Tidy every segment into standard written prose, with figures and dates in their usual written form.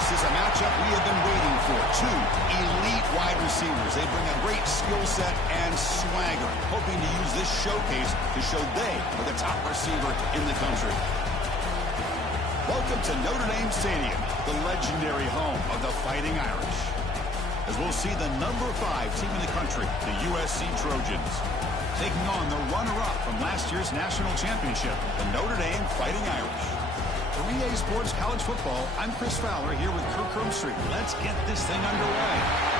This is a matchup we have been waiting for. Two elite wide receivers. They bring a great skill set and swagger, hoping to use this showcase to show they are the top receiver in the country. Welcome to Notre Dame Stadium, the legendary home of the Fighting Irish, as we'll see the number 5 team in the country, the USC Trojans, taking on the runner-up from last year's national championship, the Notre Dame Fighting Irish. For EA Sports College Football, I'm Chris Fowler here with Kirk Herbstreit. Let's get this thing underway.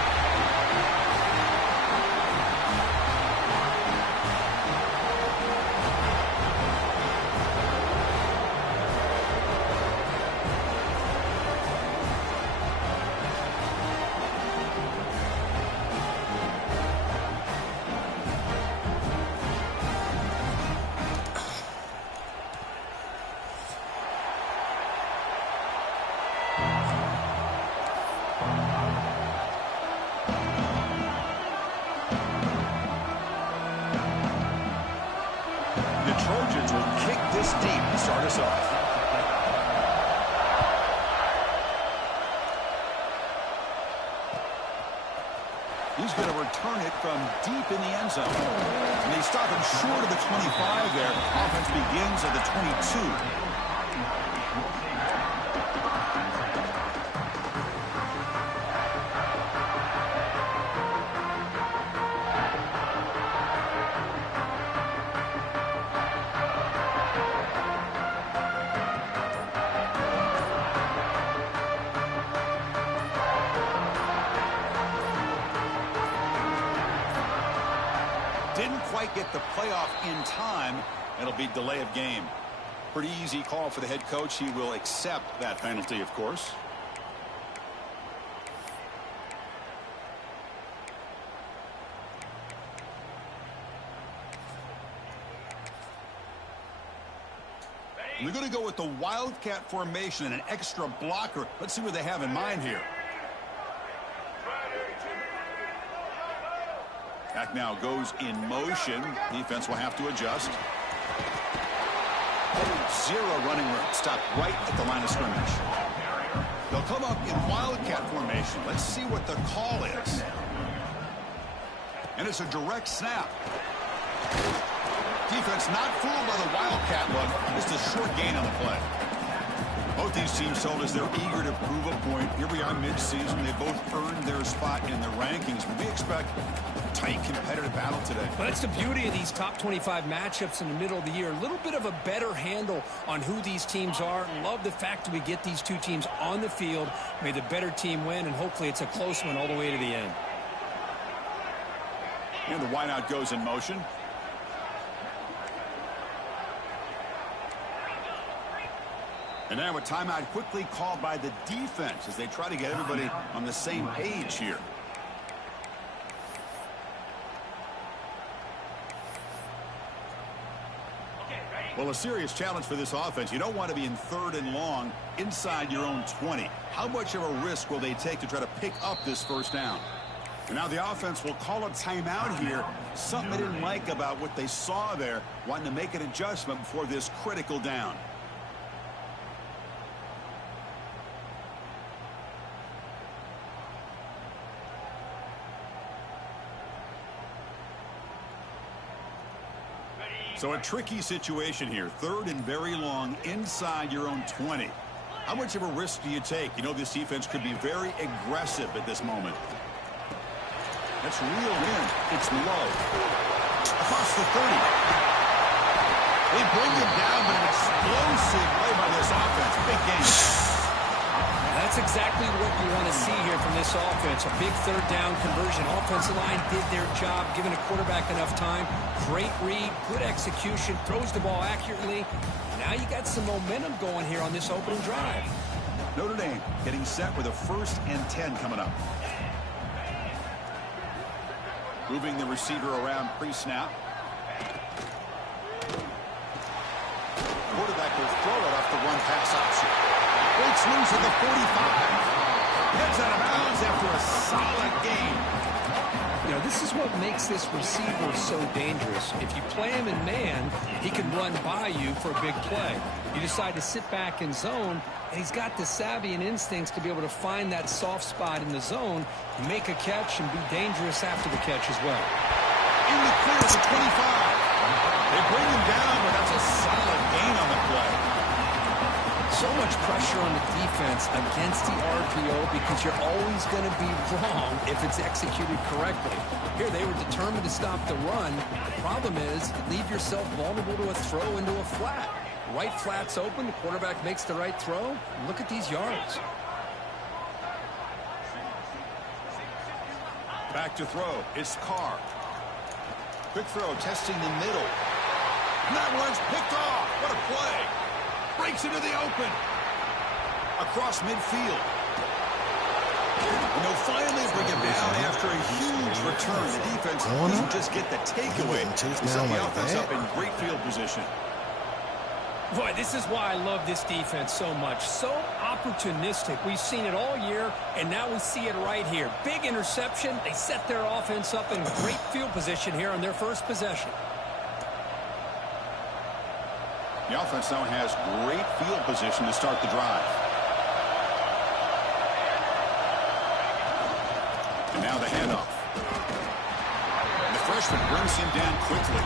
The Trojans will kick this deep to start us off. He's going to return it from deep in the end zone. And they stop him short of the 25 there. Offense begins at the 22. Didn't quite get the playoff in time. It'll be delay of game. Pretty easy call for the head coach. He will accept that penalty, of course. They're going to go with the Wildcat formation and an extra blocker. Let's see what they have in mind here. Back now goes in motion. Defense will have to adjust. Zero running room. Stopped right at the line of scrimmage. They'll come up in Wildcat formation. Let's see what the call is. And it's a direct snap. Defense not fooled by the Wildcat look. Just a short gain on the play. Both these teams told us they're eager to prove a point. Here we are mid-season. They both earned their spot in the rankings. But we expect a tight, competitive battle today. Well, that's the beauty of these top 25 matchups in the middle of the year. A little bit of a better handle on who these teams are. Love the fact that we get these two teams on the field. May the better team win, and hopefully it's a close one all the way to the end. And the wideout goes in motion. And now a timeout quickly called by the defense as they try to get everybody on the same page here. Well, a serious challenge for this offense. You don't want to be in 3rd and long inside your own 20. How much of a risk will they take to try to pick up this first down? And now the offense will call a timeout here. Something they didn't like about what they saw there, wanting to make an adjustment before this critical down. So a tricky situation here. 3rd and very long inside your own 20. How much of a risk do you take? You know this defense could be very aggressive at this moment. That's reeled in. It's low. Across the 30. They bring him down, but an explosive play by this offense. Big game. That's exactly what you want to see here from this offense. A big 3rd down conversion. Offensive line did their job, giving a quarterback enough time. Great read, good execution, throws the ball accurately. Now you got some momentum going here on this opening drive. Notre Dame getting set with a 1st and 10 coming up. Moving the receiver around pre-snap. Quarterback will throw it off the one-pass option. Breaks loose at the 45. Heads out of bounds after a solid game. You know, this is what makes this receiver so dangerous. If you play him in man, he can run by you for a big play. You decide to sit back in zone, and he's got the savvy and instincts to be able to find that soft spot in the zone, make a catch, and be dangerous after the catch as well. In the clear to 25. They bring him down, but that's a solid gain on the play. So much pressure on the defense against the RPO because you're always going to be wrong if it's executed correctly. Here, they were determined to stop the run. The problem is you leave yourself vulnerable to a throw into a flat. Right flat's open, the quarterback makes the right throw. Look at these yards. Back to throw. It's Carr. Quick throw, testing the middle. And that one's picked off. What a play. Breaks into the open. Across midfield. And they'll finally bring him down after a huge return. The defense doesn't just get the takeaway. They set the offense up in great field position. Boy, this is why I love this defense so much. So opportunistic. We've seen it all year, and now we see it right here. Big interception. They set their offense up in great field position here on their first possession. The offense now has great field position to start the drive. And now the handoff. And the freshman brings him down quickly.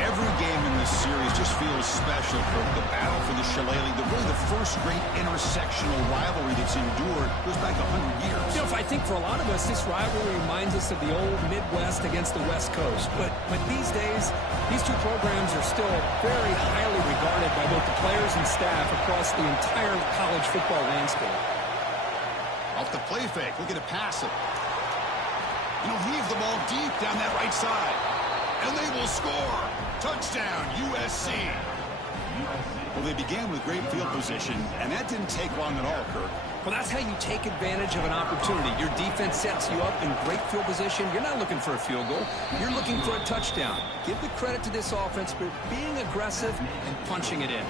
Every game in this series just feels special. For the battle for the Shillelagh, really the first great intersectional rivalry that's endured goes back 100 years. You know, if I think for a lot of us, this rivalry reminds us of the old Midwest against the West Coast. But these days, these two programs are still very highly regarded by both the players and staff across the entire college football landscape. Off the play fake, looking to pass it. He'll heave the ball deep down that right side. And they will score. Touchdown, USC. Well, they began with great field position, and that didn't take long at all, Kirk. Well, that's how you take advantage of an opportunity. Your defense sets you up in great field position. You're not looking for a field goal. You're looking for a touchdown. Give the credit to this offense for being aggressive and punching it in.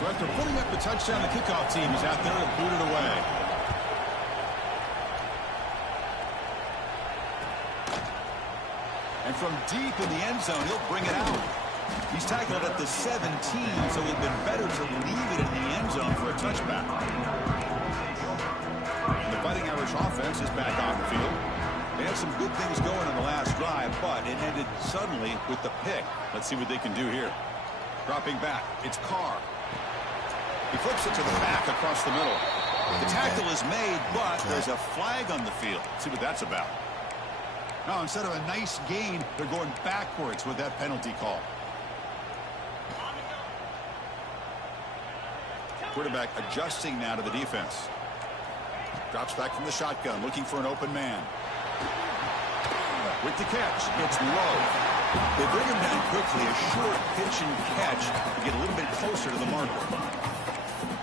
So after putting up the touchdown, the kickoff team is out there to boot it away. And from deep in the end zone, he'll bring it out. He's tackled at the 17, so it would have been better to leave it in the end zone for a touchback. The Fighting Irish offense is back on the field. They had some good things going on the last drive, but it ended suddenly with the pick. Let's see what they can do here. Dropping back, it's Carr. He flips it to the back across the middle. The tackle is made, but there's a flag on the field. Let's see what that's about. Now, instead of a nice gain, they're going backwards with that penalty call. Quarterback adjusting now to the defense. Drops back from the shotgun, looking for an open man. With the catch, it's low. They bring him down quickly, a short pitch and catch to get a little bit closer to the marker.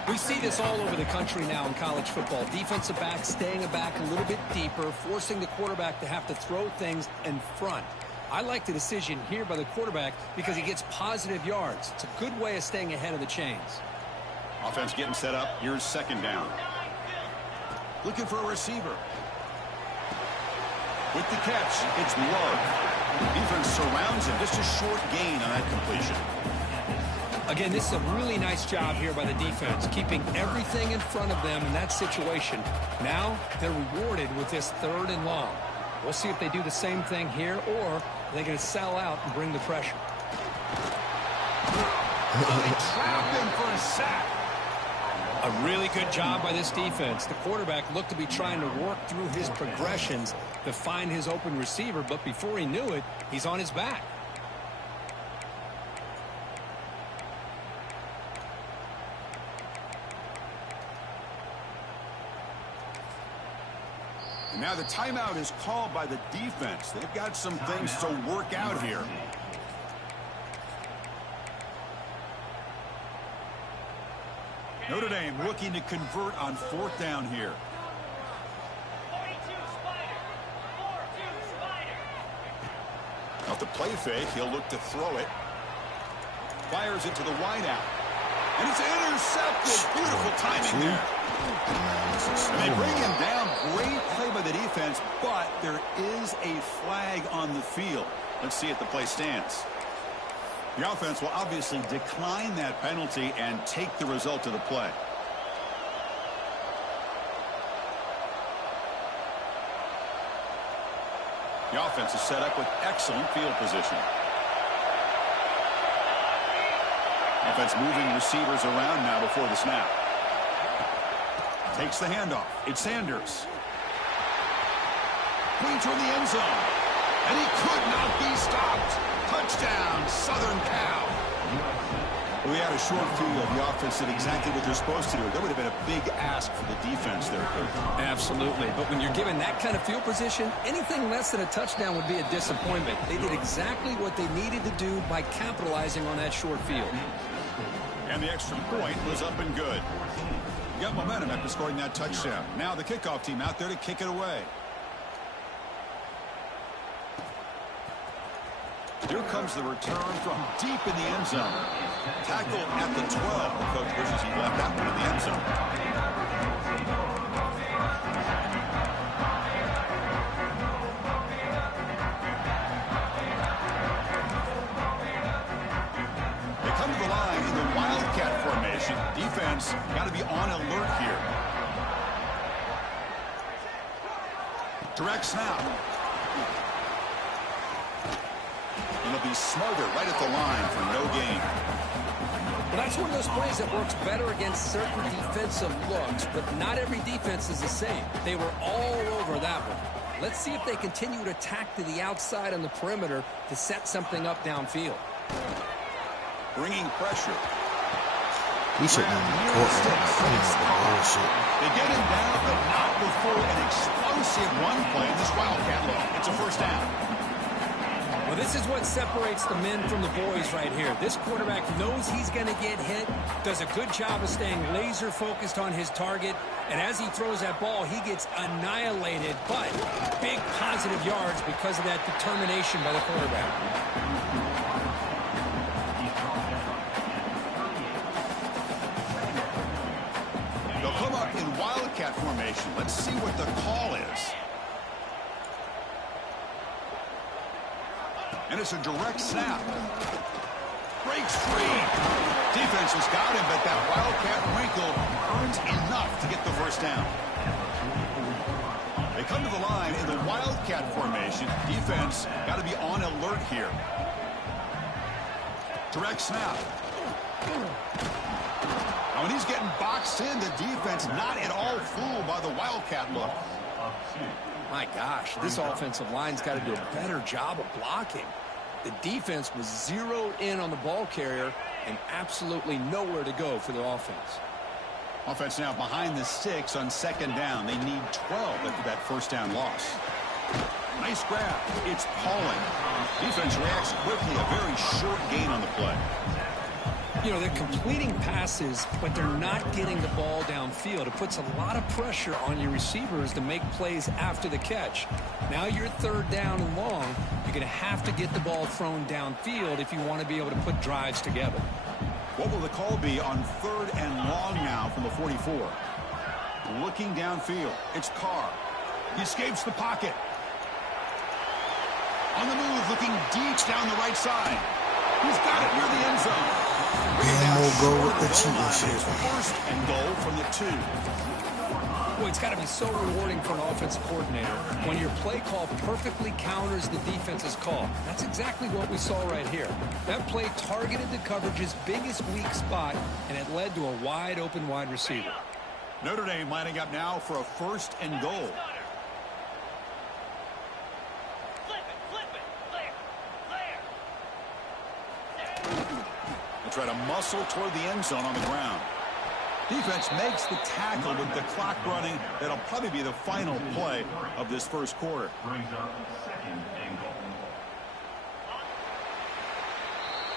We see this all over the country now in college football. Defensive backs staying back a little bit deeper, forcing the quarterback to have to throw things in front. I like the decision here by the quarterback because he gets positive yards. It's a good way of staying ahead of the chains. Offense getting set up. Here's second down. Looking for a receiver. With the catch, it's low. Defense surrounds him. Just a short gain on that completion. Again, this is a really nice job here by the defense, keeping everything in front of them in that situation. Now, they're rewarded with this 3rd and long. We'll see if they do the same thing here, or they're going to sell out and bring the pressure. They trapped him for a sack. A really good job by this defense. The quarterback looked to be trying to work through his progressions to find his open receiver, but before he knew it, he's on his back. Now the timeout is called by the defense. They've got some things to work out here. Notre Dame looking to convert on 4th down here. Off the play fake, he'll look to throw it. Fires it to the wideout. And it's intercepted. Intercepted. Beautiful timing there. And they bring him down. Great play by the defense, but there is a flag on the field. Let's see if the play stands. The offense will obviously decline that penalty and take the result of the play. The offense is set up with excellent field position. Offense moving receivers around now before the snap. Takes the handoff. It's Sanders. Going toward the end zone. And he could not be stopped. Touchdown, Southern Cal. We had a short field. The offense did exactly what they're supposed to do. That would have been a big ask for the defense there, Coach. Absolutely. But when you're given that kind of field position, anything less than a touchdown would be a disappointment. They did exactly what they needed to do by capitalizing on that short field. And the extra point was up and good. Got momentum after scoring that touchdown. Now the kickoff team out there to kick it away. Here comes the return from deep in the end zone. Tackle at the 12. Coach wishes he left that one in the end zone. They come to the line in the Wildcat formation. Defense got to be on alert here. Direct snap. It'll be smothered right at the line for no gain. Well, that's one of those plays that works better against certain defensive looks, but not every defense is the same. They were all over that one. Let's see if they continue to attack to the outside on the perimeter to set something up downfield. Bringing pressure. He shouldn't have caught that. They get him down, but not before an explosive run play in this Wildcat look. It's a first down. Well, this is what separates the men from the boys right here. This quarterback knows he's going to get hit, does a good job of staying laser focused on his target, and as he throws that ball, he gets annihilated, but big positive yards because of that determination by the quarterback. They'll come up in Wildcat formation. Let's see what the call is. And it's a direct snap. Breaks free. Defense has got him, but that Wildcat wrinkle earns enough to get the first down. They come to the line in the Wildcat formation. Defense got to be on alert here. Direct snap. Now when he's getting boxed in, the defense not at all fooled by the Wildcat look. My gosh, this offensive line's got to do a better job of blocking. The defense was zeroed in on the ball carrier and absolutely nowhere to go for the offense. Offense now behind the sticks on second down. They need 12 after that first down loss. Nice grab. It's Pauling. Defense reacts quickly. A very short gain on the play. You know, they're completing passes, but they're not getting the ball downfield. It puts a lot of pressure on your receivers to make plays after the catch. Now you're third down and long. You're going to have to get the ball thrown downfield if you want to be able to put drives together. What will the call be on third and long now from the 44? Looking downfield. It's Carr. He escapes the pocket. On the move, looking deep down the right side. He's got it near the end zone. Go with the cheating shit. First and goal from the 2. Boy, it's got to be so rewarding for an offensive coordinator when your play call perfectly counters the defense's call. That's exactly what we saw right here. That play targeted the coverage's biggest weak spot, and it led to a wide-open wide receiver. Notre Dame lining up now for a first and goal. Try to muscle toward the end zone on the ground. Defense makes the tackle with the clock running. That'll probably be the final play of this first quarter.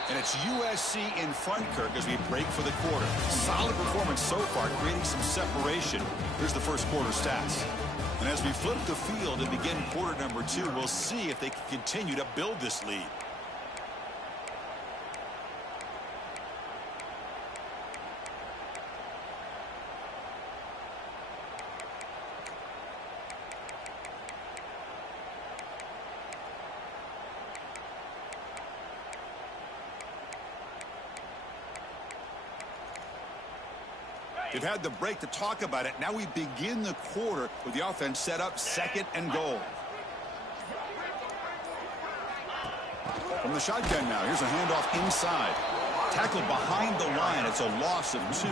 And it's USC in front, Kirk, as we break for the quarter. Solid performance so far, creating some separation. Here's the first quarter stats. And as we flip the field and begin quarter number 2, we'll see if they can continue to build this lead. They've had the break to talk about it. Now we begin the quarter with the offense set up 2nd and goal. From the shotgun now, here's a handoff inside. Tackled behind the line. It's a loss of 2.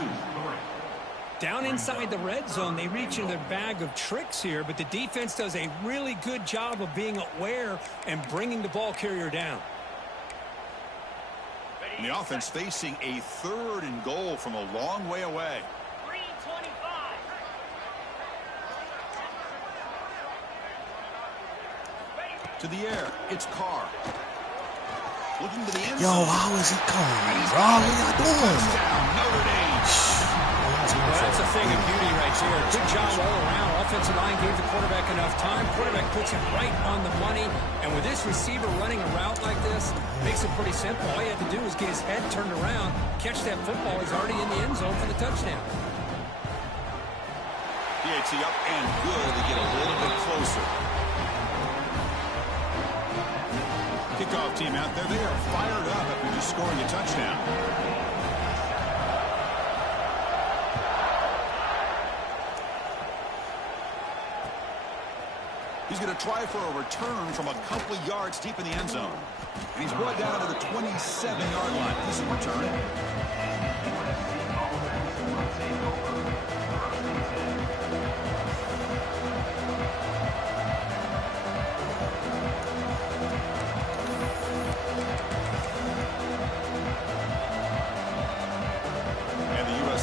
Down inside the red zone, they reach in their bag of tricks here, but the defense does a really good job of being aware and bringing the ball carrier down. And the offense facing a 3rd and goal from a long way away. To the air, it's Carr. Looking to the end zone. Yo, how is he coming, bro? What y'all doing? Notre Dame. Well, that's a thing of beauty right there. Good job all around. Offensive line gave the quarterback enough time. Quarterback puts it right on the money. And with this receiver running a route like this, makes it pretty simple. All you have to do is get his head turned around, catch that football. He's already in the end zone for the touchdown. DHC up and good to get a little bit closer. Kickoff team out there. They are fired up after just scoring a touchdown. He's going to try for a return from a couple of yards deep in the end zone. And he's brought down to the 27-yard line. This is a return.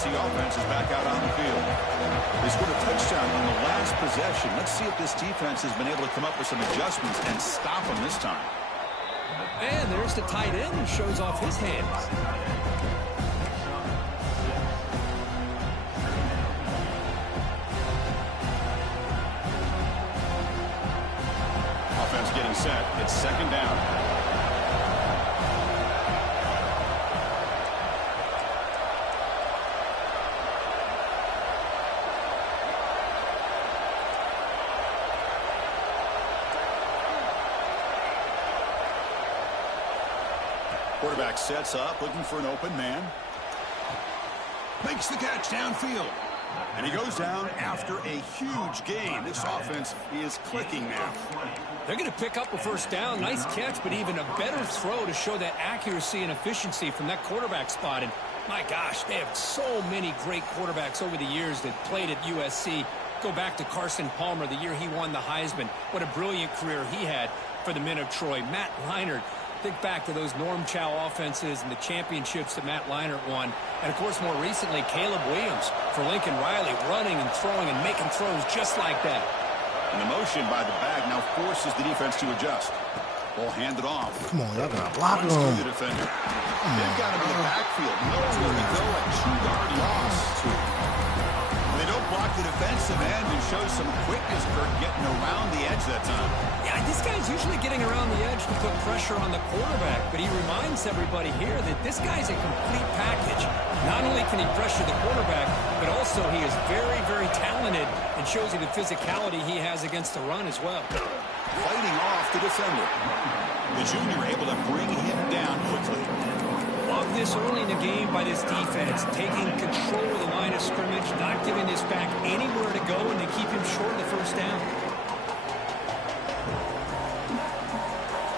Offense is back out on the field. They scored a touchdown on the last possession. Let's see if this defense has been able to come up with some adjustments and stop them this time. And there's the tight end who shows off his hands. Offense getting set. It's 2nd down. Quarterback sets up, looking for an open man. Makes the catch downfield. And he goes down after a huge gain. This offense is clicking now. They're going to pick up a 1st down. Nice catch, but even a better throw to show that accuracy and efficiency from that quarterback spot. And my gosh, they have so many great quarterbacks over the years that played at USC. Go back to Carson Palmer, the year he won the Heisman. What a brilliant career he had for the men of Troy. Matt Leinart. Think back to those Norm Chow offenses and the championships that Matt Leinart won. And, of course, more recently, Caleb Williams for Lincoln Riley, running and throwing and making throws just like that. And the motion by the back now forces the defense to adjust. Ball handed off. Come on, y'all gotta block him. The defender. They've got him in the backfield. Nowhere to go. A 2-yard loss. They don't block the defensive end and show some quickness, Kurt, getting around the edge that time. Yeah, this guy's usually getting around the edge to put pressure on the quarterback, but he reminds everybody here that this guy's a complete package. Not only can he pressure the quarterback, but also he is very, very talented and shows you the physicality he has against the run as well. Fighting off the defender. The junior able to bring him down quickly. Love this early in the game by this defense, taking control of the line of scrimmage, not giving this back anywhere to go, and they keep him short of the 1st down.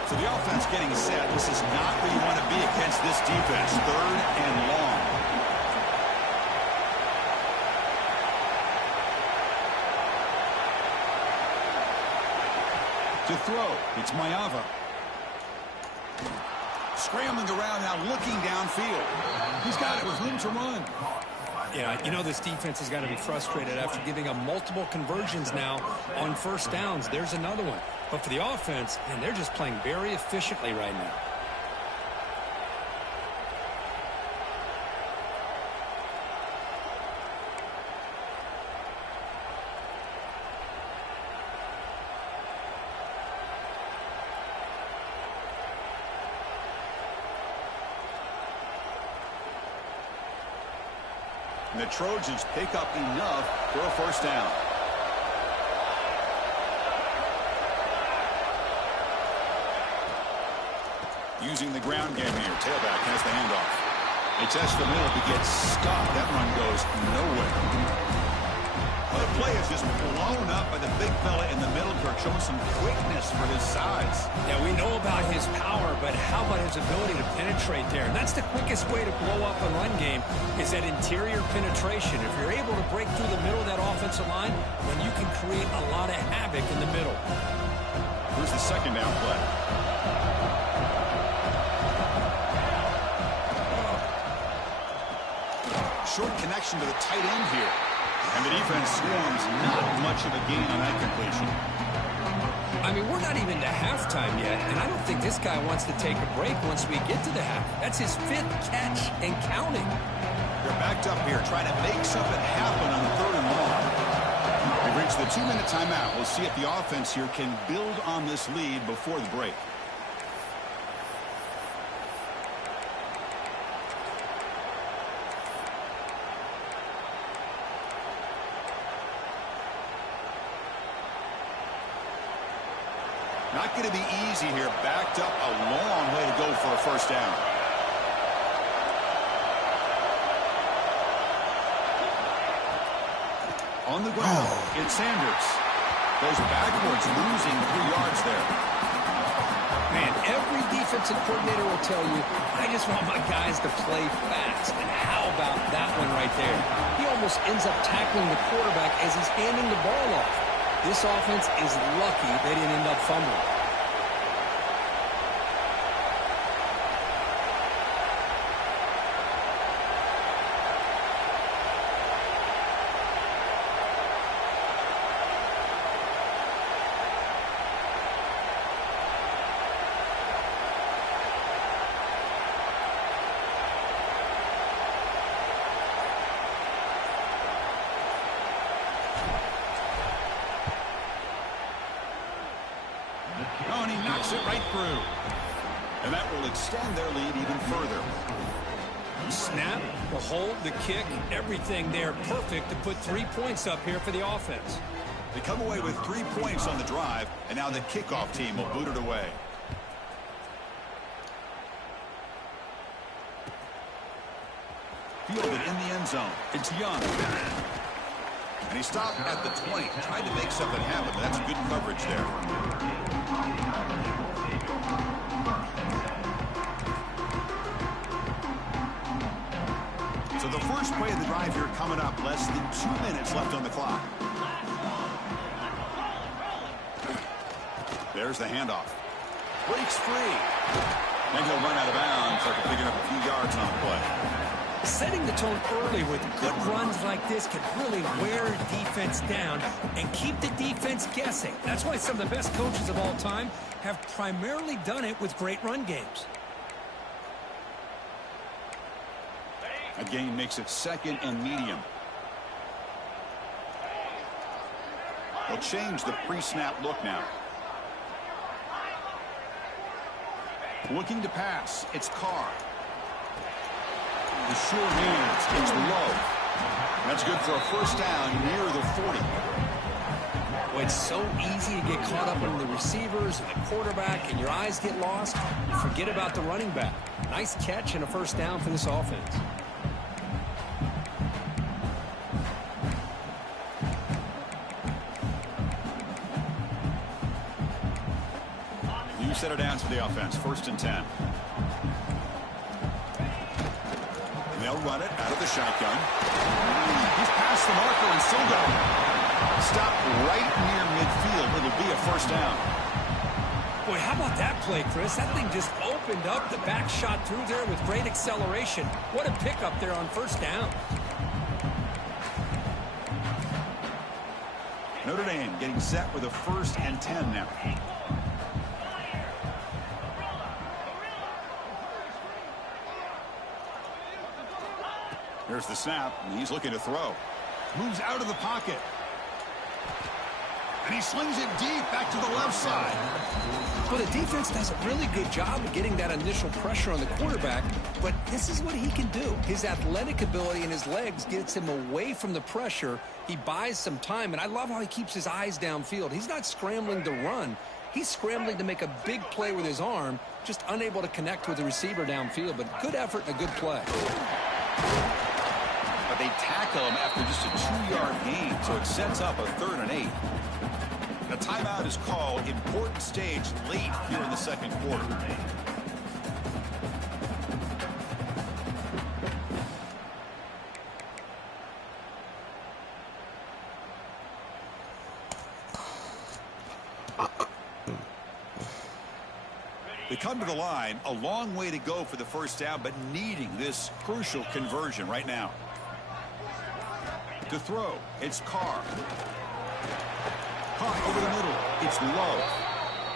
So the offense getting set. This is not where you want to be against this defense. 3rd and long. To throw, it's Mayava. Scrambling around now, looking downfield. He's got it with room to run. Yeah, you know this defense has got to be frustrated after giving up multiple conversions now on 1st downs. There's another one. But for the offense, man, they're just playing very efficiently right now. And the Trojans pick up enough for a 1st down. Using the ground game here. Tailback has the handoff. They test the middle to get stopped. That run goes goes nowhere. Well, the play is just blown up by the big fella in the middle, Kirk, showing some quickness for his size. Yeah, we know about his power, but how about his ability to penetrate there? And that's the quickest way to blow up a run game, is that interior penetration. If you're able to break through the middle of that offensive line, then you can create a lot of havoc in the middle. Here's the second down play. Short connection to the tight end here. And the defense swarms, not much of a gain on that completion. I mean, we're not even to halftime yet, and I don't think this guy wants to take a break once we get to the half. That's his 5th catch and counting. They're backed up here, trying to make something happen on the 3rd and long. We've reached the 2-minute timeout. We'll see if the offense here can build on this lead before the break. Not going to be easy here. Backed up a long way to go for a first down. On the ground, it's Sanders. Goes backwards, losing 3 yards there. Man, every defensive coordinator will tell you, I just want my guys to play fast. And how about that one right there? He almost ends up tackling the quarterback as he's handing the ball off. This offense is lucky they didn't end up fumbling. Oh, and he knocks it right through. And that will extend their lead even further. Snap, the hold, the kick, everything there perfect to put 3 points up here for the offense. They come away with 3 points on the drive, and now the kickoff team will boot it away. Fielded in the end zone. It's Young. And he stopped at the 20. Tried to make something happen, but that's good coverage there. So the first play of the drive here coming up. Less than 2 minutes left on the clock. There's the handoff. Breaks free. And he'll run out of bounds after picking up a few yards on the play. Setting the tone early with good runs like this can really wear defense down and keep the defense guessing. That's why some of the best coaches of all time have primarily done it with great run games. A gain makes it 2nd and medium. They'll change the pre-snap look now. Looking to pass. It's Carr. The short hands. It's low. That's good for a first down near the 40. Well, it's so easy to get caught up in the receivers and the quarterback, and your eyes get lost. You forget about the running back. Nice catch and a first down for this offense. New set of downs for the offense. 1st and 10. And they'll run it out of the shotgun. He's past the marker and still going. Stopped right near midfield. It'll be a first down. Boy, how about that play, Chris? That thing just opened up. The back shot through there with great acceleration. What a pickup there on first down. Notre Dame getting set with a 1st and 10 now. Here's the snap, and he's looking to throw. Moves out of the pocket. And he slings it deep back to the left side. Well, the defense does a really good job of getting that initial pressure on the quarterback, but this is what he can do. His athletic ability and his legs gets him away from the pressure. He buys some time, and I love how he keeps his eyes downfield. He's not scrambling to run. He's scrambling to make a big play with his arm, just unable to connect with the receiver downfield, but good effort and a good play. A They tackle him after just a 2-yard gain, so it sets up a 3rd and 8. A timeout is called. Important stage late here in the second quarter. They come to the line, a long way to go for the first down, but needing this crucial conversion right now. To throw, it's Carr. Caught over the middle, it's Lowe.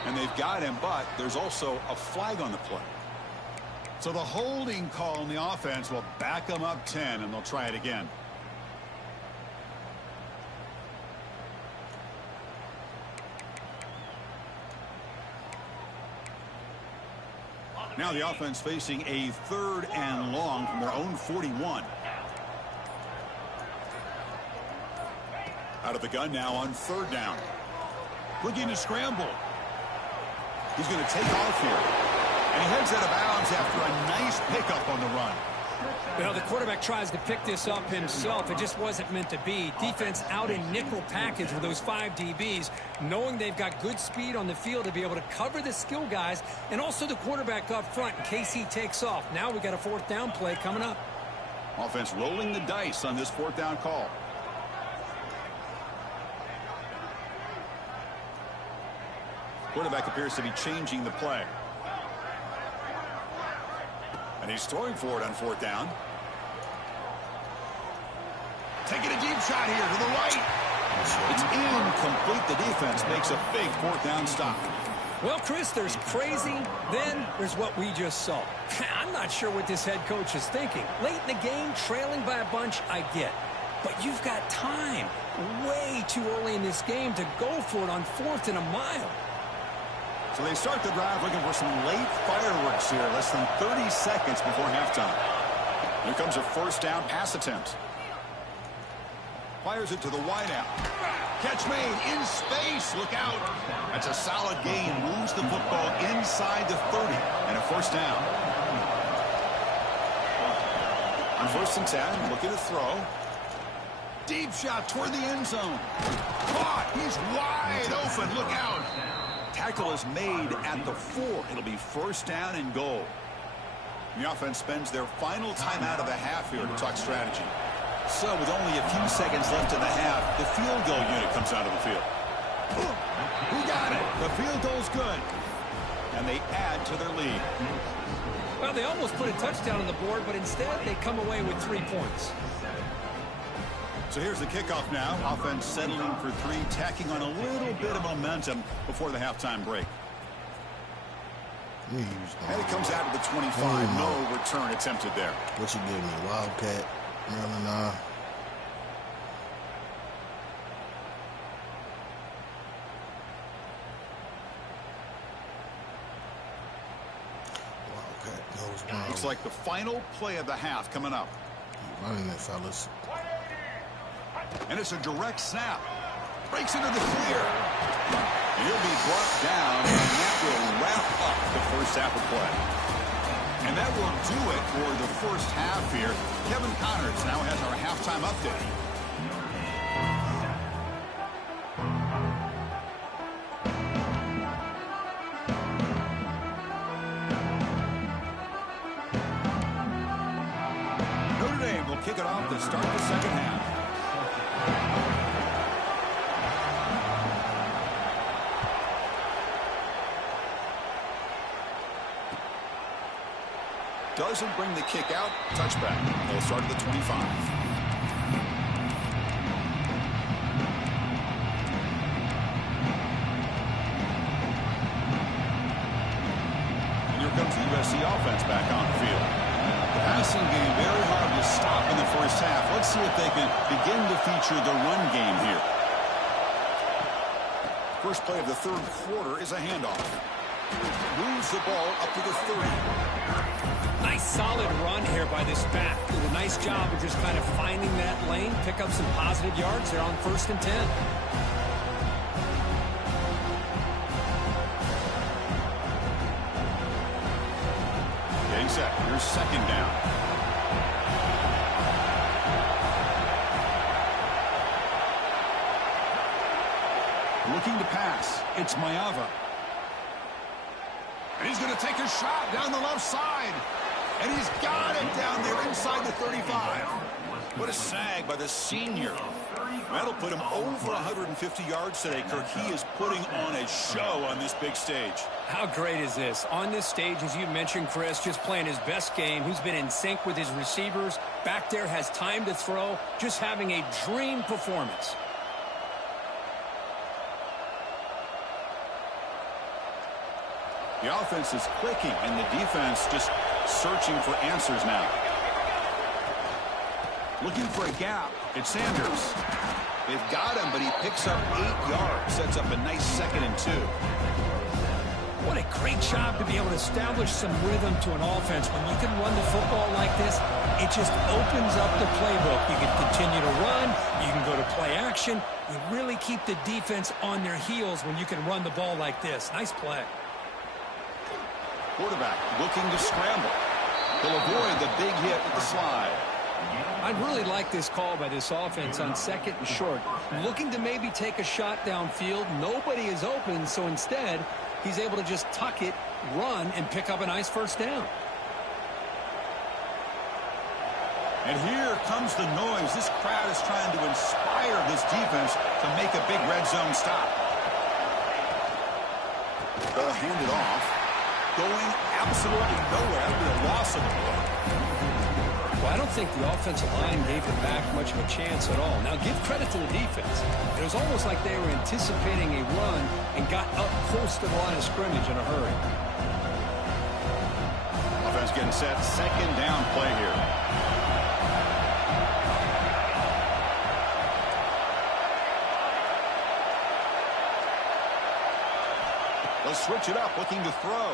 And they've got him, but there's also a flag on the play. So the holding call on the offense will back them up 10, and they'll try it again. Now the offense facing a 3rd and long from their own 41. Out of the gun now on 3rd down. Looking to scramble. He's going to take off here. And he heads out of bounds after a nice pickup on the run. Well, the quarterback tries to pick this up himself. It just wasn't meant to be. Defense out in nickel package with those 5 DBs, knowing they've got good speed on the field to be able to cover the skill guys and also the quarterback up front in case he takes off. Now we got a 4th down play coming up. Offense rolling the dice on this 4th down call. Quarterback appears to be changing the play. And he's throwing for it on 4th down. Taking a deep shot here to the right. It's incomplete. The defense makes a big 4th down stop. Well, Chris, there's crazy, then there's what we just saw. I'm not sure what this head coach is thinking. Late in the game, trailing by a bunch, I get. But you've got time. Way too early in this game to go for it on 4th and a mile. So they start the drive looking for some late fireworks here, less than 30 seconds before halftime. Here comes a 1st down pass attempt. Fires it to the wideout. Catch made in space. Look out. That's a solid gain. Moves the football inside the 30 and a 1st down. On 1st and 10, looking to throw. Deep shot toward the end zone. Caught. He's wide open. Look out. Tackle is made at the 4. It'll be 1st down and goal. The offense spends their final timeout of the half here to talk strategy. So with only a few seconds left in the half, the field goal unit comes out of the field. He got it. The field goal's good. And they add to their lead. Well, they almost put a touchdown on the board, but instead they come away with 3 points. So here's the kickoff now. Offense settling for 3, tacking on a little bit of momentum before the halftime break. And it comes out to the 25. No return attempted there. What you give me? Wildcat? Maryland 9. Wildcat goes wild. Looks like the final play of the half coming up. Keep running it, fellas. And it's a direct snap. Breaks into the clear. And he'll be brought down, and that will wrap up the first half of play. And that will do it for the first half here. Kevin Connors now has our halftime update. Notre Dame will kick it off to start the second half. Doesn't bring the kick out. Touchback. They'll start at the 25. And here comes the USC offense back on the field. The passing game very hard to stop in the first half. Let's see if they can begin to feature the run game here. First play of the 3rd quarter is a handoff. Moves the ball up to the 30. Nice solid run here by this back. Did a nice job of just kind of finding that lane, pick up some positive yards there on 1st and 10. Getting set. Here's 2nd down. Looking to pass. It's Mayava. And he's going to take a shot down the left side. And he's got it down there inside the 35. What a snag by the senior. That'll put him over 150 yards today, Kirk. He is putting on a show on this big stage. How great is this? On this stage, as you mentioned, Chris, just playing his best game. He's been in sync with his receivers. Back there, has time to throw. Just having a dream performance. The offense is clicking, and the defense just searching for answers now. Looking for a gap. It's Sanders. They've got him, but he picks up 8 yards. Sets up a nice 2nd and 2. What a great job to be able to establish some rhythm to an offense. When you can run the football like this, it just opens up the playbook. You can continue to run. You can go to play action. You really keep the defense on their heels when you can run the ball like this. Nice play. Quarterback looking to scramble. He'll avoid the big hit with the slide. I really like this call by this offense on 2nd and short. Looking to maybe take a shot downfield. Nobody is open, so instead, he's able to just tuck it, run, and pick up a nice first down. And here comes the noise. This crowd is trying to inspire this defense to make a big red zone stop. They'll hand it off. Going absolutely nowhere. That'll be a loss of the ball. Well, I don't think the offensive line gave the back much of a chance at all. Now, give credit to the defense. It was almost like they were anticipating a run and got up close to the line of scrimmage in a hurry. Offense getting set. 2nd down play here. They'll switch it up, looking to throw.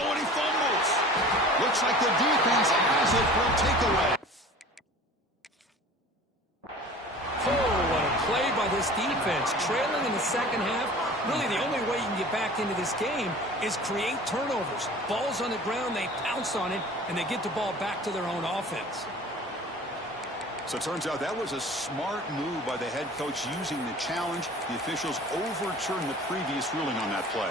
Oh, and he fumbles. Looks like the defense has it for a takeaway. Oh, what a play by this defense. Trailing in the 2nd half. Really, the only way you can get back into this game is create turnovers. Ball's on the ground, they pounce on it, and they get the ball back to their own offense. So it turns out that was a smart move by the head coach using the challenge. The officials overturned the previous ruling on that play.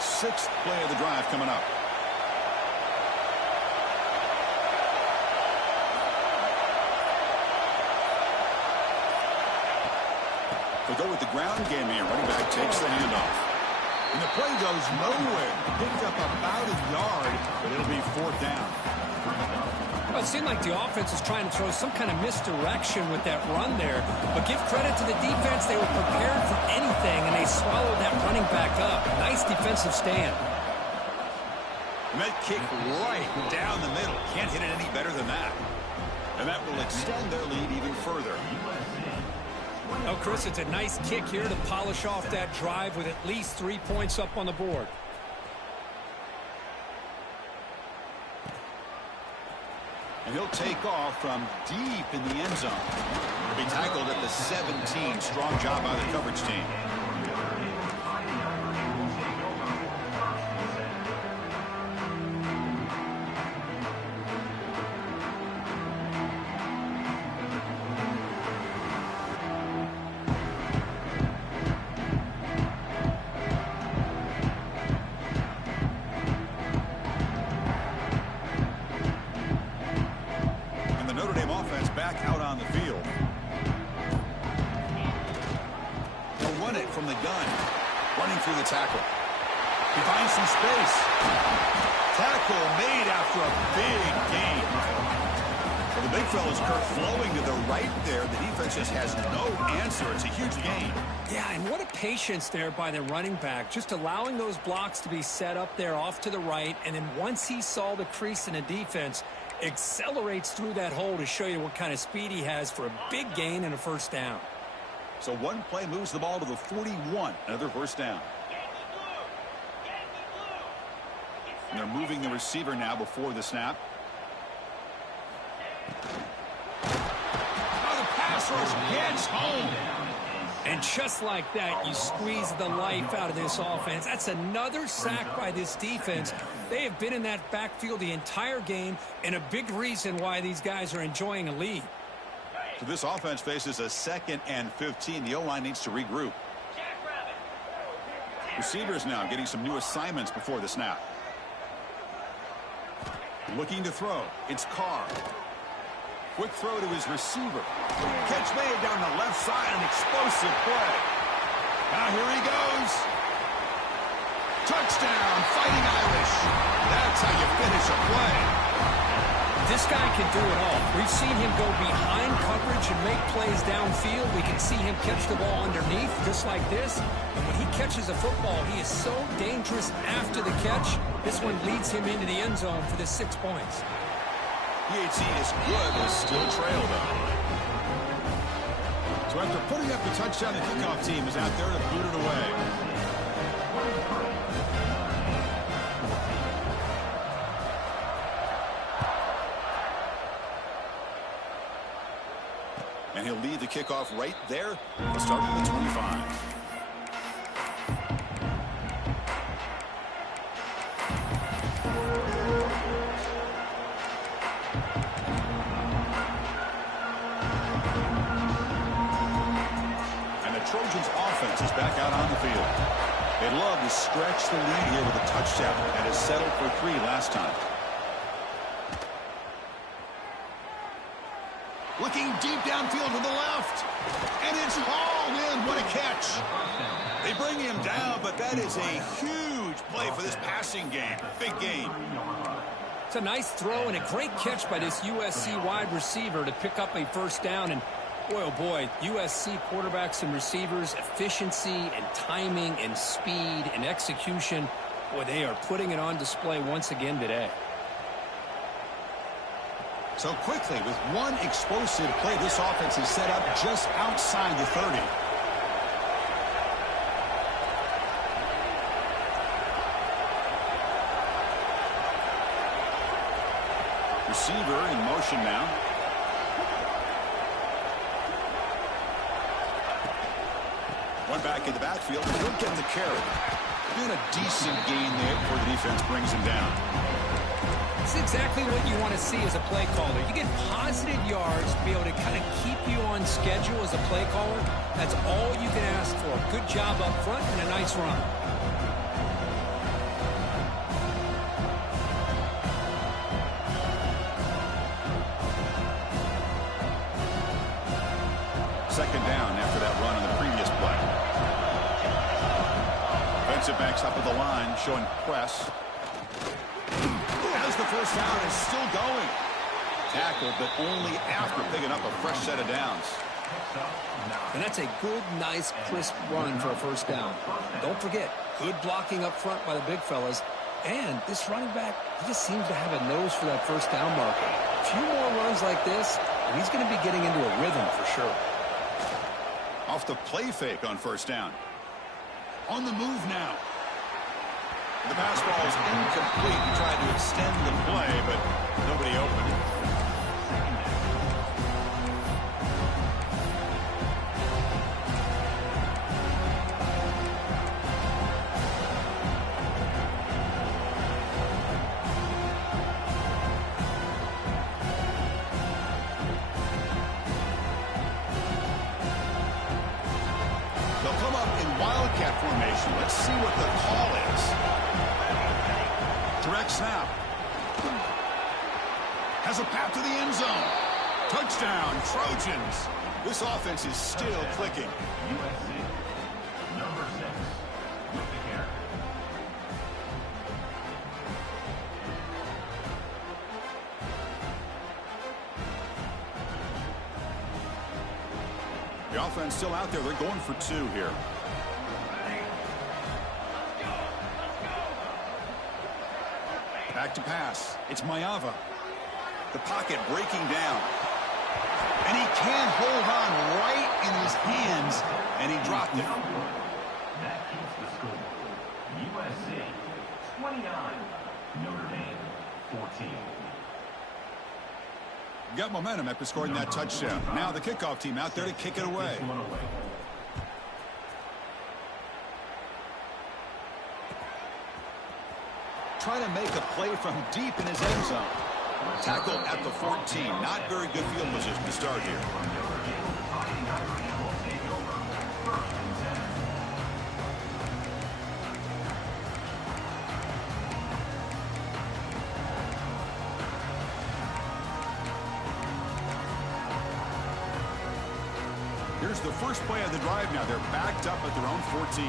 Sixth play of the drive coming up. They go with the ground game here. Running back takes the handoff. And the play goes nowhere. Picked up about a yard, but it'll be 4th down. Well, it seemed like the offense was trying to throw some kind of misdirection with that run there. But give credit to the defense. They were prepared for anything, and they swallowed that running back up. Nice defensive stand. And that kick right down the middle. Can't hit it any better than that. And that will extend their lead even further. Oh, Chris, it's a nice kick here to polish off that drive with at least 3 points up on the board. And he'll take off from deep in the end zone. He'll be tackled at the 17. Strong job by the coverage team. Notre Dame offense back out on the field. They'll run it from the gun. Running through the tackle. He finds some space. Tackle made after a big gain. Well, the big fella's Kirk flowing to the right there. The defense just has no answer. It's a huge gain. Yeah, and what a patience there by the running back. Just allowing those blocks to be set up there off to the right. And then once he saw the crease in the defense, accelerates through that hole to show you what kind of speed he has for a big gain and a first down. So one play moves the ball to the 41. Another first down. And they're moving the receiver now before the snap. Oh, the pass pass rush hits home. And just like that, you squeeze the life out of this offense. That's another sack by this defense. They have been in that backfield the entire game, and a big reason why these guys are enjoying a lead. So this offense faces a 2nd and 15. The O-line needs to regroup. Receivers now getting some new assignments before the snap. Looking to throw. It's Carr. Quick throw to his receiver. Catch made down the left side. An explosive play. Now here he goes. Touchdown, Fighting Irish. That's how you finish a play. This guy can do it all. We've seen him go behind coverage and make plays downfield. We can see him catch the ball underneath, just like this. And when he catches a football, he is so dangerous after the catch. This one leads him into the end zone for the 6 points. DHC is good, but still trail, though. So after putting up the touchdown, the kickoff team is out there to boot it away. And he'll lead the kickoff right there, starting at the 25. And the Trojans' offense is back out on the field. They'd love to stretch the lead here with a touchdown and has settled for 3 last time. Looking deep downfield to the left. And it's hauled in. What a catch. They bring him down, but that is a huge play for this passing game. Big game. It's a nice throw and a great catch by this USC wide receiver to pick up a first down. And boy, oh boy, USC quarterbacks and receivers, efficiency and timing and speed and execution. Boy, they are putting it on display once again today. So quickly, with one explosive play, this offense is set up just outside the 30. Receiver in motion now. One back in the backfield, and he'll get the carry. Doing a decent gain there before the defense brings him down. It's exactly what you want to see as a play caller. You get positive yards to be able to kind of keep you on schedule as a play caller. That's all you can ask for. Good job up front and a nice run. Second down after that run on the previous play. Defensive backs up at the line, showing press. As the first down is still going. Tackled, but only after picking up a fresh set of downs. And that's a good, nice, crisp run for a first down. Don't forget, good blocking up front by the big fellas. And this running back, he just seems to have a nose for that first down marker. A few more runs like this, and he's going to be getting into a rhythm for sure. Off the play fake on first down. On the move now. The pass ball is incomplete. He tried to extend the play, but nobody opened. They'll come up in wildcat formation. Let's see what the call is. Direct snap. Has a path to the end zone. Touchdown, Trojans. This offense is still clicking. USC, number 6, with the carry. The offense still out there. They're going for 2 here. Back to pass. It's Mayava. The pocket breaking down. And he can't hold on right in his hands, and he dropped it. That keeps the score. USC 29, Notre Dame 14. Got momentum after scoring that touchdown. Now the kickoff team out there to kick it away. Trying to make a play from deep in his end zone. Tackled at the 14. Not very good field position to start here. Here's the first play of the drive now. They're backed up at their own 14.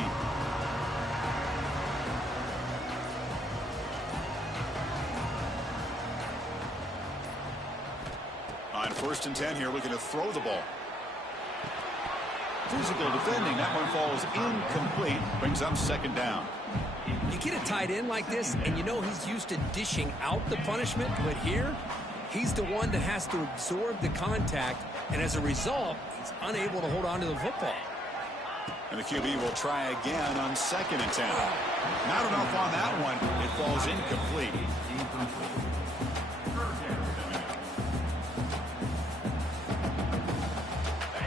On 1st and 10 here, looking to throw the ball. Physical defending. That one falls incomplete. Brings up 2nd down. You get a tight end like this, and you know he's used to dishing out the punishment, but here, he's the one that has to absorb the contact, and as a result, he's unable to hold on to the football. And the QB will try again on 2nd and 10. Not enough on that one. It falls incomplete.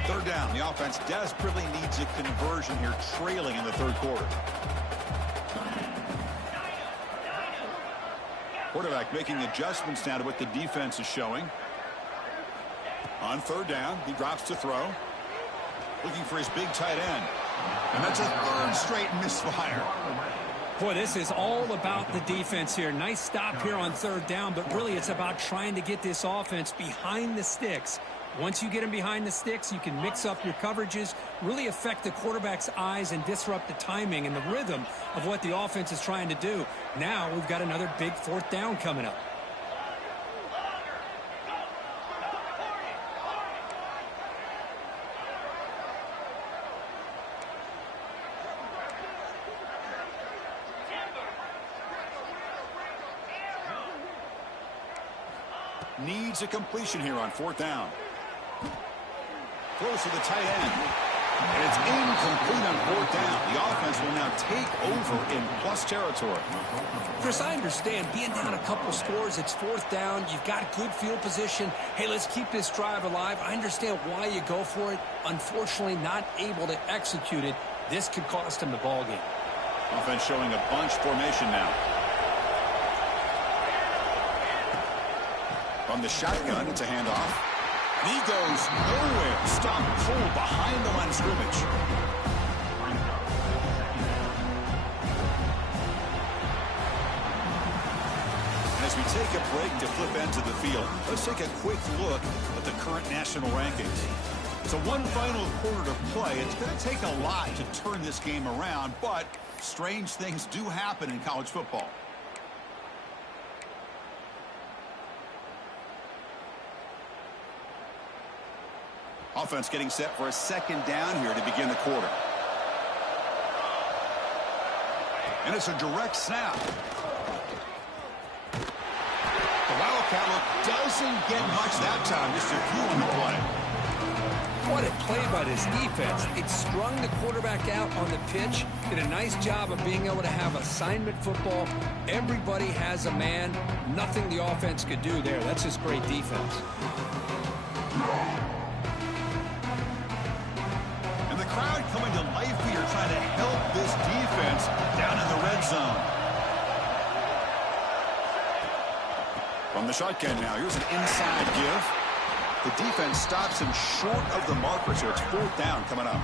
Third down. The offense desperately needs a conversion here, trailing in the 3rd quarter. Quarterback making adjustments now to what the defense is showing. On 3rd down, he drops to throw. Looking for his big tight end. And that's a 3rd straight misfire. Boy, this is all about the defense here. Nice stop here on 3rd down, but really it's about trying to get this offense behind the sticks. Once you get them behind the sticks, you can mix up your coverages, really affect the quarterback's eyes and disrupt the timing and the rhythm of what the offense is trying to do. Now we've got another big 4th down coming up. Needs a completion here on 4th down. Close to the tight end. And it's incomplete on 4th down. The offense will now take over in plus territory. Chris, I understand being down a couple scores, it's 4th down, you've got good field position. Hey, let's keep this drive alive. I understand why you go for it. Unfortunately, not able to execute it. This could cost him the ball game. Offense showing a bunch formation now. From the shotgun, it's a handoff. And he goes nowhere. Stop cold behind the line of scrimmage. And as we take a break to flip into the field, let's take a quick look at the current national rankings. So one final quarter to play. It's going to take a lot to turn this game around, but strange things do happen in college football. Offense getting set for a 2nd down here to begin the quarter. And it's a direct snap. The Wildcat look doesn't get much that time. Just a few on the play. What a play by this defense. It strung the quarterback out on the pitch. Did a nice job of being able to have assignment football. Everybody has a man. Nothing the offense could do there. That's just great defense. Crowd coming to life here, trying to help this defense down in the red zone. From the shotgun now, here's an inside give. The defense stops him short of the marker, so it's 4th down coming up.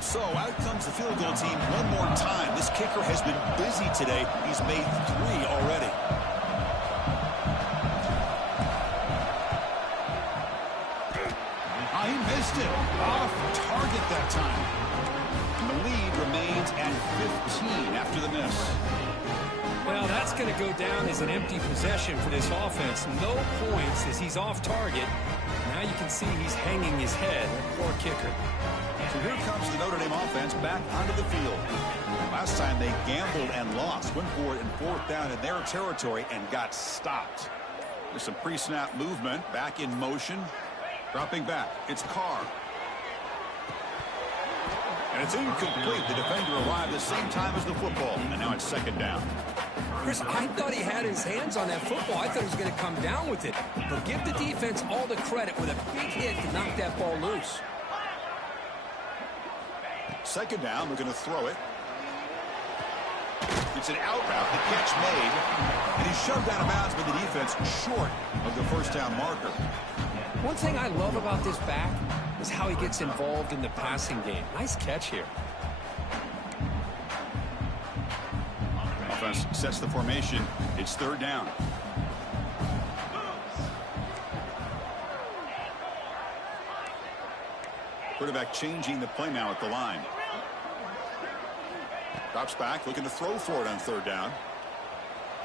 So out comes the field goal team one more time. This kicker has been busy today. He's made 3 already. He missed it. Off target that time. And the lead remains at 15 after the miss. Well, that's going to go down as an empty possession for this offense. No points as he's off target. Now you can see he's hanging his head. Poor kicker. So here comes the Notre Dame offense back onto the field. Last time they gambled and lost. Went for it in 4th down in their territory and got stopped. There's some pre-snap movement. Back in motion. Dropping back, it's Carr. And it's incomplete. The defender arrived the same time as the football. And now it's 2nd down. Chris, I thought he had his hands on that football. I thought he was going to come down with it. But give the defense all the credit with a big hit to knock that ball loose. Second down, we're going to throw it. It's an out route, the catch made, and he's shoved out of bounds by the defense short of the first down marker. One thing I love about this back is how he gets involved in the passing game. Nice catch here. Offense sets the formation. It's third down. Quarterback changing the play now at the line. Drops back, looking to throw for it on third down.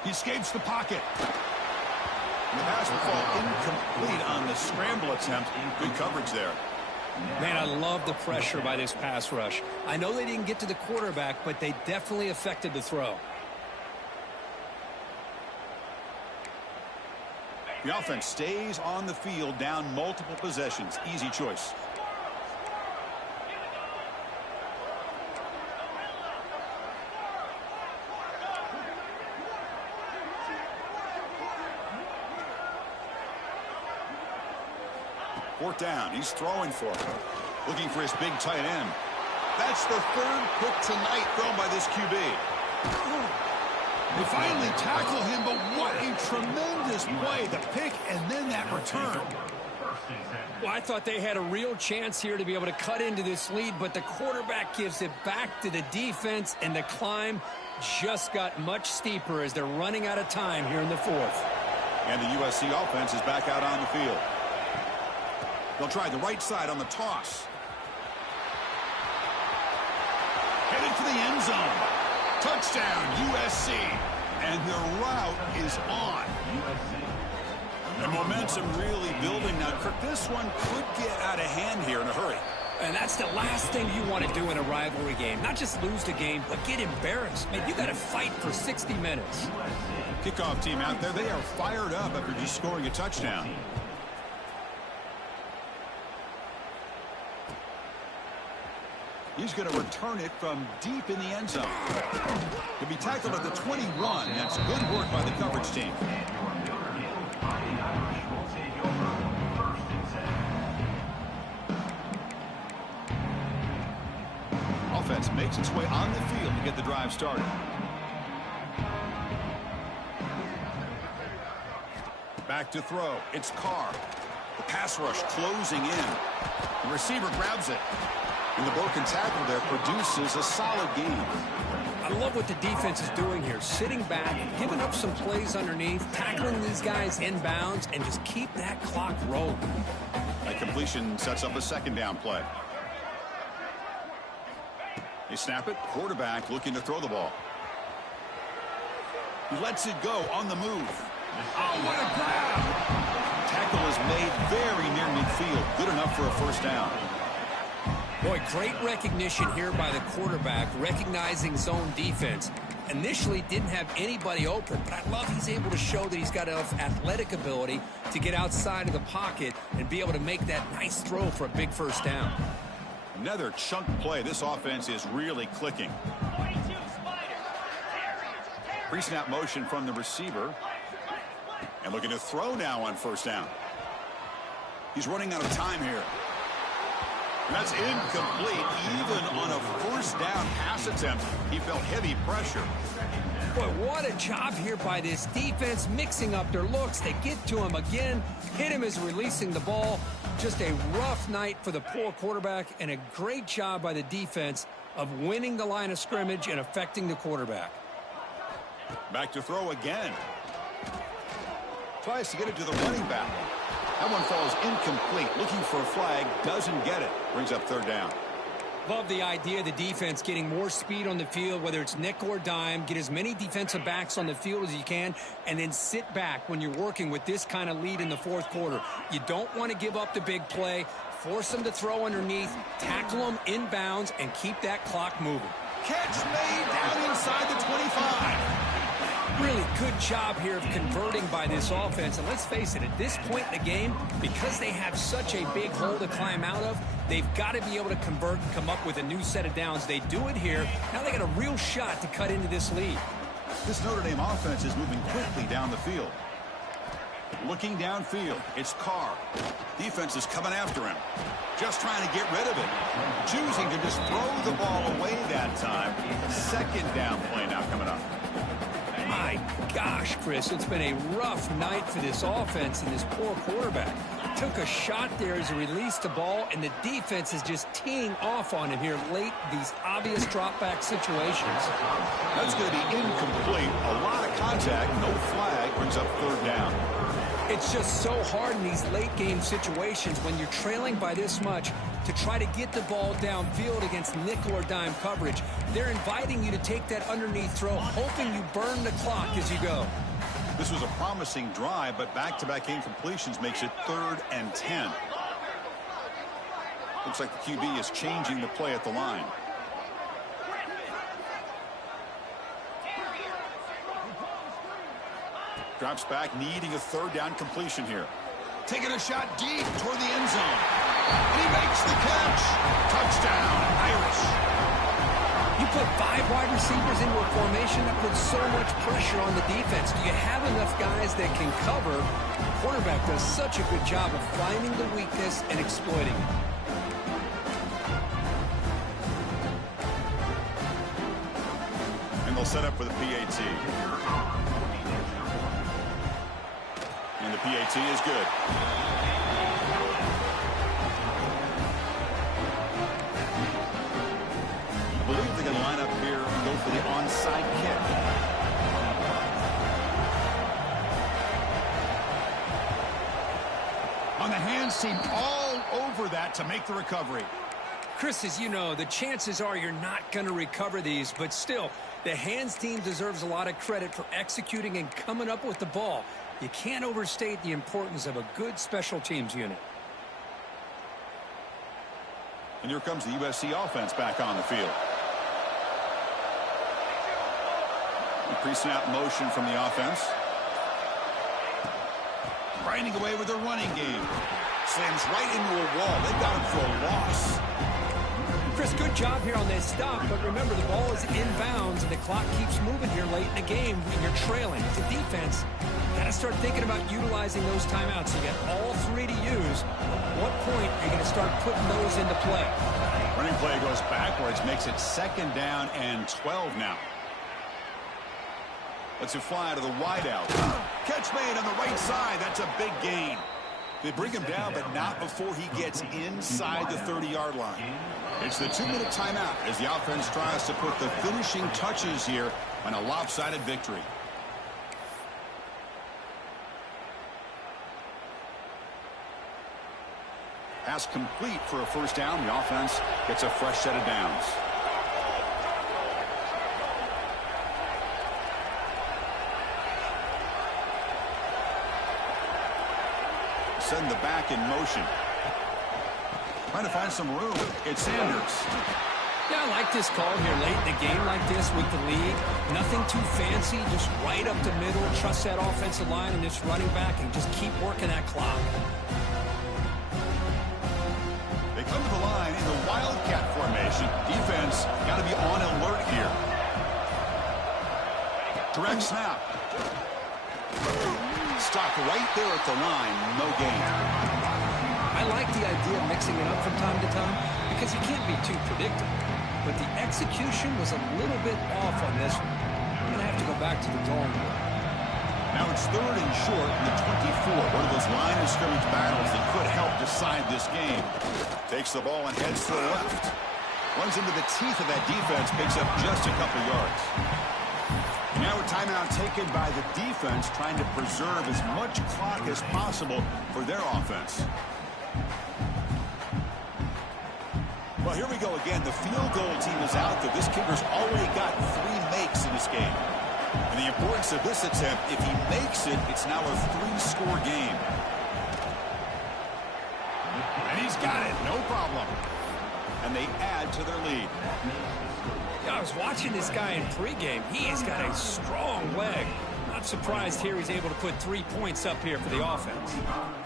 He escapes the pocket. And the pass will fall incomplete on the scramble attempt. Good coverage there. Man, I love the pressure by this pass rush. I know they didn't get to the quarterback, but they definitely affected the throw. The offense stays on the field, down multiple possessions. Easy choice. Fourth down. He's throwing for it. Looking for his big tight end. That's the third pick tonight thrown by this QB. They finally tackle him, but what a tremendous play. The pick and then that return. Well, I thought they had a real chance here to be able to cut into this lead, but the quarterback gives it back to the defense, and the climb just got much steeper as they're running out of time here in the fourth. And the USC offense is back out on the field. They'll try the right side on the toss. Headed for the end zone. Touchdown, USC. And their route is on. The momentum really building now. Kirk, this one could get out of hand here in a hurry. And that's the last thing you want to do in a rivalry game. Not just lose the game, but get embarrassed. Man, you got to fight for 60 minutes. Kickoff team out there, they are fired up after just scoring a touchdown. He's going to return it from deep in the end zone. He'll be tackled at the 21. That's good work by the coverage team. Offense makes its way on the field to get the drive started. Back to throw. It's Carr. The pass rush closing in. The receiver grabs it. And the broken tackle there produces a solid game. I love what the defense is doing here. Sitting back, giving up some plays underneath, tackling these guys inbounds, and just keep that clock rolling. That completion sets up a second down play. They snap it. Quarterback looking to throw the ball. He lets it go on the move. Oh, what a grab! Tackle is made very near midfield. Good enough for a first down. Boy, great recognition here by the quarterback, recognizing zone defense. Initially didn't have anybody open, but I love he's able to show that he's got enough athletic ability to get outside of the pocket and be able to make that nice throw for a big first down. Another chunk play. This offense is really clicking. Pre-snap motion from the receiver. And looking to throw now on first down. He's running out of time here. And that's incomplete. Even on a first down pass attempt, he felt heavy pressure. Boy, what a job here by this defense, mixing up their looks. They get to him again, hit him as releasing the ball. Just a rough night for the poor quarterback, and a great job by the defense of winning the line of scrimmage and affecting the quarterback. Back to throw again. Tries to get it to the running back. That one falls incomplete. Looking for a flag. Doesn't get it. Brings up third down. Love the idea of the defense getting more speed on the field, whether it's nickel or dime. Get as many defensive backs on the field as you can, and then sit back when you're working with this kind of lead in the fourth quarter. You don't want to give up the big play. Force them to throw underneath, tackle them inbounds, and keep that clock moving. Catch made down inside the 25. Really good job here of converting by this offense. And let's face it, at this point in the game, because they have such a big hole to climb out of, they've got to be able to convert and come up with a new set of downs. They do it here. Now they got a real shot to cut into this lead. This Notre Dame offense is moving quickly down the field. Looking downfield, it's Carr. Defense is coming after him. Just trying to get rid of it. Choosing to just throw the ball away that time. Second down play now coming up. My gosh, Chris, it's been a rough night for this offense and this poor quarterback. Took a shot there as he released the ball, and the defense is just teeing off on him here late, these obvious drop-back situations. That's going to be incomplete. A lot of contact, no flag, brings up third down. It's just so hard in these late-game situations when you're trailing by this much to try to get the ball downfield against nickel or dime coverage. They're inviting you to take that underneath throw, hoping you burn the clock as you go. This was a promising drive, but back-to-back incompletions makes it 3rd and 10. Looks like the QB is changing the play at the line. Drops back, needing a 3rd down completion here. Taking a shot deep toward the end zone. And he makes the catch. Touchdown, Irish. You put 5 wide receivers into a formation that puts so much pressure on the defense. Do you have enough guys that can cover? The quarterback does such a good job of finding the weakness and exploiting it. And they'll set up for the PAT. And the PAT is good. I believe they're going to line up here and go for the onside kick. On the hands team, all over that to make the recovery. Chris, as you know, the chances are you're not going to recover these, but still, the hands team deserves a lot of credit for executing and coming up with the ball. You can't overstate the importance of a good special teams unit. And here comes the USC offense back on the field. Pre-snap motion from the offense. Grinding away with their running game. Slams right into a wall. They got him for a loss. Chris, good job here on this stop, but remember the ball is inbounds and the clock keeps moving here late in the game when you're trailing. As a defense, got to start thinking about utilizing those timeouts. You get all 3 to use. At what point are you going to start putting those into play? Running play goes backwards, makes it 2nd down and 12 now. Lets it fly to the wideout. Catch made on the right side. That's a big gain. They bring him down, but not before he gets inside the 30-yard line. It's the 2-minute timeout as the offense tries to put the finishing touches here on a lopsided victory. Pass complete for a 1st down. The offense gets a fresh set of downs. Send the back in motion. Trying to find some room. It's Sanders. Yeah, I like this call here late in the game like this with the lead. Nothing too fancy, just right up the middle. Trust that offensive line and this running back and just keep working that clock. They come to the line in the Wildcat formation. Defense got to be on alert here. Direct snap. Stopped right there at the line. No gain. I like the idea of mixing it up from time to time because you can't be too predictable. But the execution was a little bit off on this one. I'm going to have to go back to the drawing board. Now it's 3rd and short in the 24. One of those line of scrimmage battles that could help decide this game. Takes the ball and heads to the left. Runs into the teeth of that defense, picks up just a couple yards. Now a timeout taken by the defense, trying to preserve as much clock as possible for their offense. Well, here we go again. The field goal team is out there. This kicker's already got 3 makes in this game. And the importance of this attempt, if he makes it, it's now a 3-score game. And he's got it, no problem. And they add to their lead. Yeah, I was watching this guy in pregame. He has got a strong leg. Not surprised here he's able to put 3 points up here for the offense.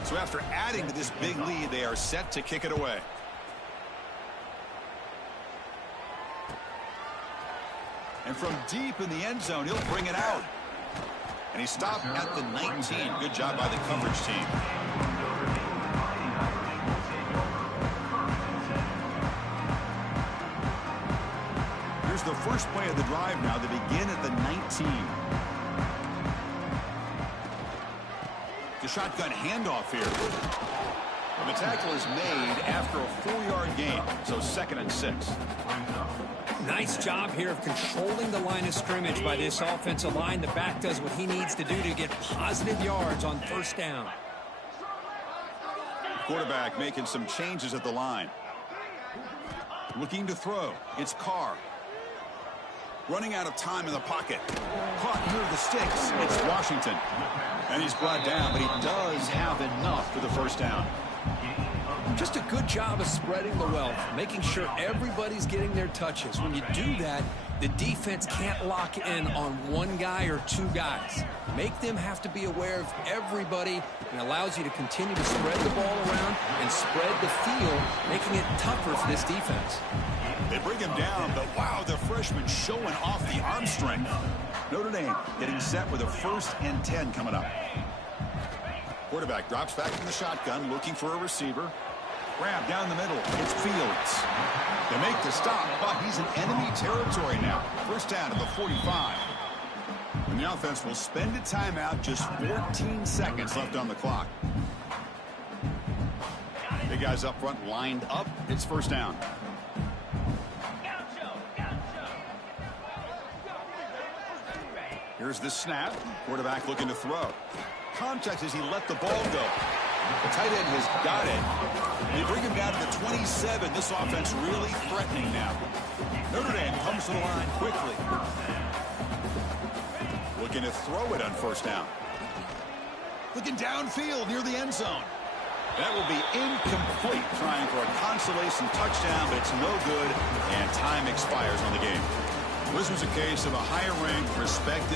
So after adding to this big lead, they are set to kick it away. And from deep in the end zone, he'll bring it out. And he stopped at the 19. Good job by the coverage team. Here's the first play of the drive now. They begin at the 19. The shotgun handoff here. And the tackle is made after a 4-yard gain, so 2nd and 6. Nice job here of controlling the line of scrimmage by this offensive line. The back does what he needs to do to get positive yards on first down. Quarterback making some changes at the line. Looking to throw. It's Carr. Running out of time in the pocket. Caught near the sticks. It's Washington. And he's brought down, but he does have enough for the first down. Just a good job of spreading the wealth, making sure everybody's getting their touches. When you do that, the defense can't lock in on one guy or two guys. Make them have to be aware of everybody, and allows you to continue to spread the ball around and spread the field, making it tougher for this defense. They bring him down, but wow, the freshman showing off the arm strength. Notre Dame getting set with a 1st and 10 coming up. Quarterback drops back in the shotgun, looking for a receiver. Grab down the middle. It's Fields. They make the stop, but he's in enemy territory now. First down at the 45. And the offense will spend a timeout, just 14 seconds left on the clock. Big guys up front lined up. It's first down. Here's the snap. Quarterback looking to throw. Contact as he let the ball go. The tight end has got it. They bring him down to the 27. This offense really threatening now. Notre Dame comes to the line quickly. Looking to throw it on first down. Looking downfield near the end zone. That will be incomplete, trying for a consolation touchdown, but it's no good, and time expires on the game. This was a case of a higher-ranked, respected